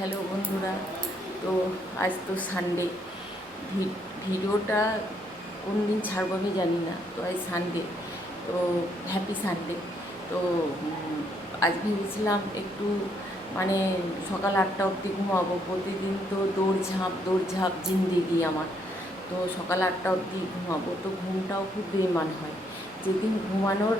Hello বন্ধুরা, তো আজ তো সানডে ভিডিওটা কোন দিন ছাড়বো আমি জানি না, তো আজ সানডে তো হ্যাপি সানডে তো আজ ভেবেছিলাম একটু মানে সকাল আটটা অবধি ঘুমাবো, প্রতিদিন তো দৌড়ঝাঁপ দৌড়ঝাঁপ জিন্দেগি আমার। তো সকাল আটটা অবধি ঘুমাবো, তো ঘুমটাও খুব বেমান হয়। যেদিন ঘুমানোর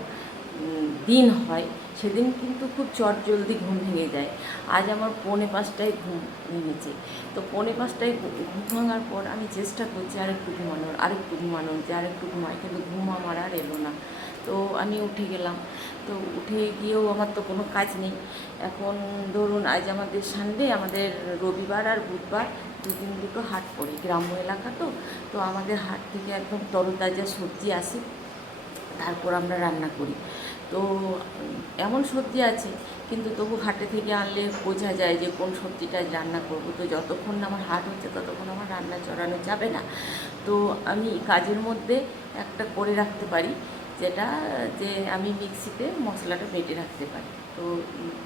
দিন হয় সেদিন কিন্তু খুব চট জলদি ঘুম ভেঙে যায়। আজ আমার পৌনে পাঁচটায় ঘুম ভেঙেছে। তো পৌনে পাঁচটায় ঘুম ভাঙার পর আমি চেষ্টা করছি আরেকটু ঘুমানোর আরেকটু ঘুমানোর, যে আরেকটু ঘুমাই, কিন্তু ঘুম আমার আর এলো না। তো আমি উঠে গেলাম। তো উঠে গিয়েও আমার তো কোনো কাজ নেই। এখন ধরুন আজ আমাদের সানডে আমাদের রবিবার আর বুধবার দুদিন দুটো হাট পড়ে। গ্রাম্য এলাকা তো তো আমাদের হাট থেকে একদম তরতাজা সবজি আসে। তারপর আমরা রান্না করি। তো, এমন সবজি আছে, কিন্তু তবু হাটে থেকে আনলে বোঝা যায় যে কোন সবজিটা রান্না করব। তো যতক্ষণ না আমার হাট হচ্ছে, ততক্ষণ আমার রান্না চড়ানো যাবে না। তো আমি কাজের মধ্যে একটা করে রাখতে পারি, যেটা যে আমি মিক্সিতে মশলাটা বেটে রাখতে পারি। তো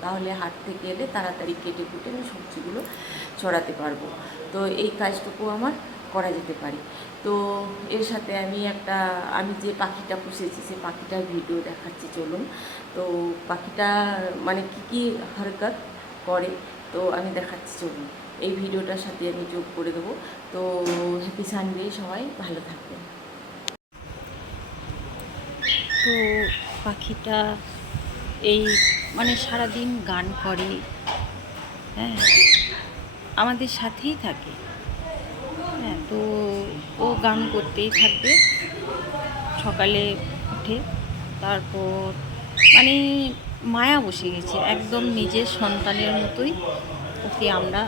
তাহলে হাট থেকে এলে তাড়াতাড়ি কেটে কুটে আমি সবজিগুলো চড়াতে পারব। তো এই কাজটুকু আমার করা যেতে পারে। তো এর সাথে আমি একটা, আমি যে পাখিটা পুষেছি, সেই পাখিটার ভিডিও দেখাচ্ছি, চলুন। তো পাখিটা মানে কী কী হরকত করে, তো আমি দেখাচ্ছি, চলুন। এই ভিডিওটার সাথে আমি যোগ করে দেবো। তো হ্যাপি সানডে সবাই, ভালো থাকবেন। তো পাখিটা এই মানে সারাদিন গান করে হ্যাঁ আমাদের সাথেই থাকে। হ্যাঁ তো ও গান করতেই থাকবে সকালে উঠে। তারপর মানে মায়া বসে গেছে, একদম নিজের সন্তানের মতোই। ওকে আমরা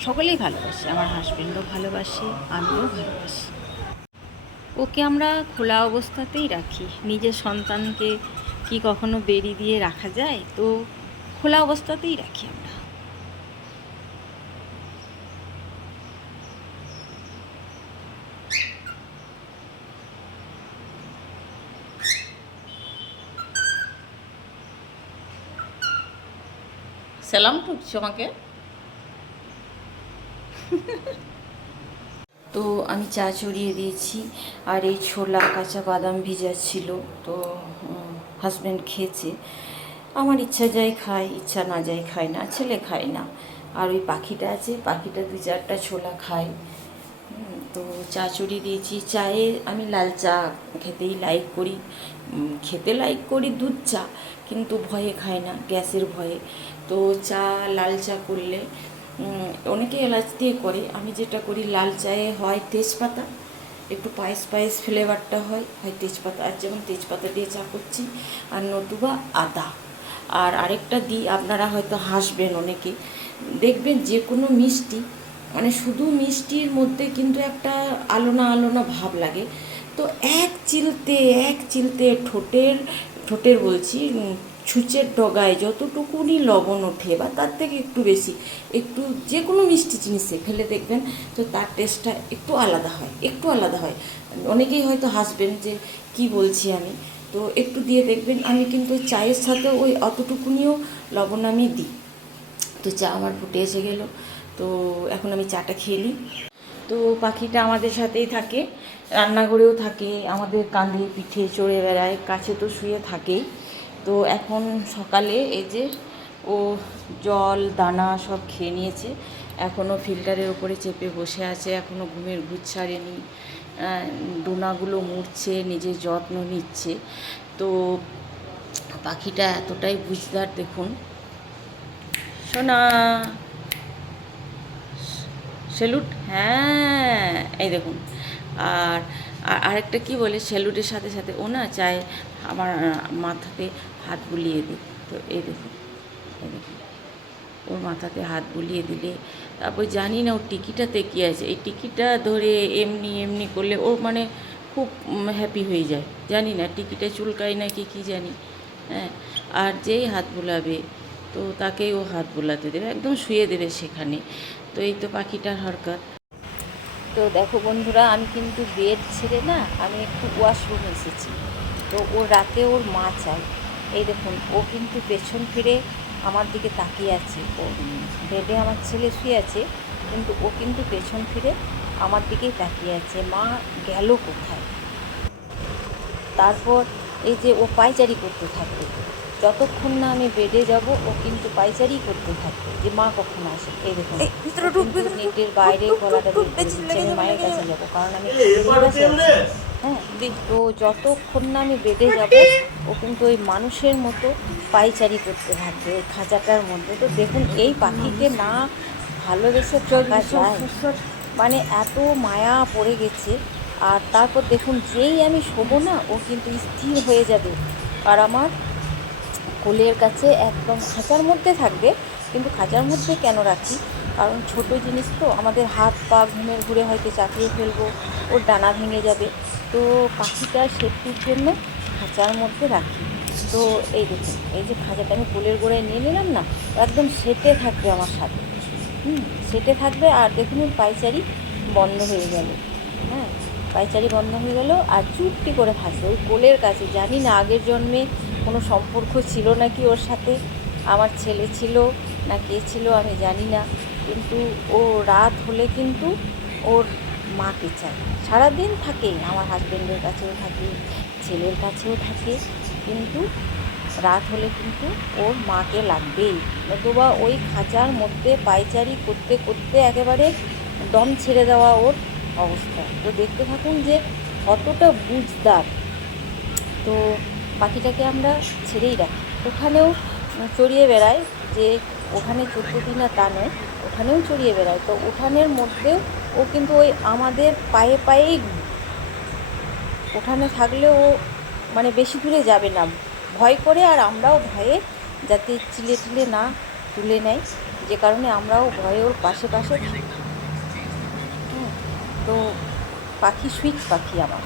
সকলেই ভালোবাসি, আমার হাজবেন্ডও ভালোবাসি, আমিও ভালোবাসি। ওকে আমরা খোলা অবস্থাতেই রাখি, নিজের সন্তানকে কি কখনো বেরি দিয়ে রাখা যায়? তো খোলা অবস্থাতেই রাখি আমরা। সালাম ঠুকছো আমাকে? তো আমি চা চড়িয়ে দিয়েছি, আর এই ছোলা কাঁচা বাদাম ভিজা ছিল, তো হাজব্যান্ড খেয়েছে। আমার ইচ্ছা যায় খায়, ইচ্ছা না যায় খায় না, ছেলে খায় না। আর ওই পাখিটা আছে, পাখিটা দু চারটা ছোলা খায়। তো চা চড়িয়ে দিয়েছি। চায়ে আমি লাল চা খেতেই লাইক করি। খেতে লাইক করি দুধ চা, কিন্তু ভয়ে খায় না, গ্যাসের ভয়ে। তো চা, লাল চা করলে অনেকে এলাচ দিয়ে করে। আমি যেটা করি, লাল চায়ে হয় তেজপাতা। একটু পায়েস পায়েস ফ্লেভারটা হয় হয় তেজপাতা। আর যেমন তেজপাতা দিয়ে চা করছি, আর নতুবা আদা। আর আরেকটা দিই, আপনারা হয়তো হাসবেন অনেকে। দেখবেন যে কোনো মিষ্টি মানে শুধু মিষ্টির মধ্যে কিন্তু একটা আলোনা আলোনা ভাব লাগে। তো এক চিলতে এক চিলতে ঠোঁটের ঠোঁটের বলছি ছুঁচের ডগায় যতটুকুনি লবণ ওঠে বা তার থেকে একটু বেশি, একটু যে কোনো মিষ্টি জিনিসে ফেলে দেখবেন তো তার টেস্টটা একটু আলাদা হয়, একটু আলাদা হয়। অনেকেই হয়তো হাসবেন যে, কি বলছি আমি? তো একটু দিয়ে দেখবেন, আমি কিন্তু চায়ের সাথে ওই অতটুকুনিও লবণ আমি দিই। তো চা আমার ফুটে এসে গেল। তো এখন আমি চাটা খেয়ে নিই। তো পাখিটা আমাদের সাথেই থাকে, রান্নাঘরেও থাকে, আমাদের কাঁধে পিঠে চড়ে বেড়ায়, কাছে তো শুয়ে থাকেই। তো এখন সকালে এই যে ও জল, দানা সব খেয়ে নিয়েছে, এখনও ফিল্টারের ওপরে চেপে বসে আছে, এখনও ঘুমের ঘুষ ছাড়েনি ডোনাগুলো মুড়ছে, নিজের যত্ন নিচ্ছে। তো পাখিটা এতটাই বুঝদার, দেখুন। সোনা! সেলুট? হ্যাঁ এই দেখুন। আর আর আরেকটা কি বলে, সেলুটের সাথে সাথে ও না চায় আমার মাথাতে হাত বুলিয়ে দিই তো এই দেখুন এই দেখুন। ওর মাথাতে হাত বুলিয়ে দিলে, তারপর জানি না ওর টিকিটাতে কী আছে। এই টিকিটা ধরে এমনি এমনি করলে ও মানে খুব হ্যাপি হয়ে যায়। জানি না, টিকিটা চুলকায় নাকি, কী জানি। হ্যাঁ আর যেই হাত বুলাবে তো তাকেই ও হাত বুলাতে দেবে, একদম শুয়ে দেবে সেখানে। তো এই তো পাখিটার হরকত। তো দেখো বন্ধুরা, আমি কিন্তু বেড ছেড়ে না, আমি একটু ওয়াশরুম এসেছি। তো ও রাতে ওর মা চাই। এই দেখুন, ও কিন্তু পেছন ফিরে আমার দিকে তাকিয়ে আছে। ও বেডে আমার ছেলে শুয়ে আছে, কিন্তু ও কিন্তু পেছন ফিরে আমার দিকেই তাকিয়ে আছে। মা গেল কোথায়? তারপর এই যে ও পায়চারি করতে থাকবে যতক্ষণ না আমি বেডে যাব ও কিন্তু পাইচারি করতে থাকবে। যে মা কখন আসে? এই দেখুন। নেটের বাইরে গলাটা আমি মায়ের কাছে যাবে। কারণ আমি। হ্যাঁ তো যতক্ষণ না আমি বেডে যাব ও কিন্তু ওই মানুষের মতো পাইচারি করতে থাকবে ওই খাঁচাটার মধ্যে। তো দেখুন এই পাখিকে না ভালোবেসে থাকা যায়। মানে এত মায়া পড়ে গেছে আর তারপর দেখুন যেই আমি শোবো না ও কিন্তু স্থির হয়ে যাবে। আর আমার কোলের কাছে একদম খাঁচার মধ্যে থাকবে, কিন্তু খাঁচার মধ্যে কেন রাখি? কারণ ছোট জিনিস তো, আমাদের হাত পা ঘুমের ঘুরে হয়তো চাপিয়ে ফেলব, ওর ডানা ভেঙে যাবে। তো পাখিটা সেফটির জন্য খাঁচার মধ্যে রাখি। তো এই দেখুন, এই যে খাঁচাটা আমি কোলের গোড়ায় নিয়ে নিলাম না একদম সেটে থাকবে আমার সাথে। হুম, সেটে থাকবে আর দেখুন পাইচারি বন্ধ হয়ে গেল। হ্যাঁ পাইচারি বন্ধ হয়ে গেল আর চুপটি করে থাকবে ওই কোলের কাছে, জানি না আগের জন্মে কোনো সম্পর্ক ছিল নাকি ওর সাথে? আমার ছেলে ছিল না কে ছিল আমি জানি না। কিন্তু ও রাত হলে কিন্তু ওর মাকে চাই সারাদিন থাকে, আমার হাজব্যান্ডের কাছেও থাকে, ছেলের কাছেও থাকে। কিন্তু রাত হলে কিন্তু ওর মাকে লাগবেই। নতুবা ওই খাঁচার মধ্যে পায়চারি করতে করতে একেবারে দম ছেড়ে দেওয়া ওর অবস্থা। তো দেখতে থাকুন যে কতটা বুঝদার। তো পাখিটাকে আমরা ছেড়েই রাখি। ওখানেও চড়িয়ে বেড়ায় যে ওখানে চোদ্দ দিনা তা নয়, ওখানেও চড়িয়ে বেড়ায়। তো ওখানের মধ্যেও ও কিন্তু ওই আমাদের পায়ে পায়েই ঘুরে। ওখানে থাকলেও ও মানে বেশি দূরে যাবে না। ভয় করে আর আমরাও ভয়ে যাতে চিলে টিলে না তুলে নেয়, যে কারণে আমরাও ভয়ে ওর পাশে পাশে তো পাখি সুইচ পাখি আমার।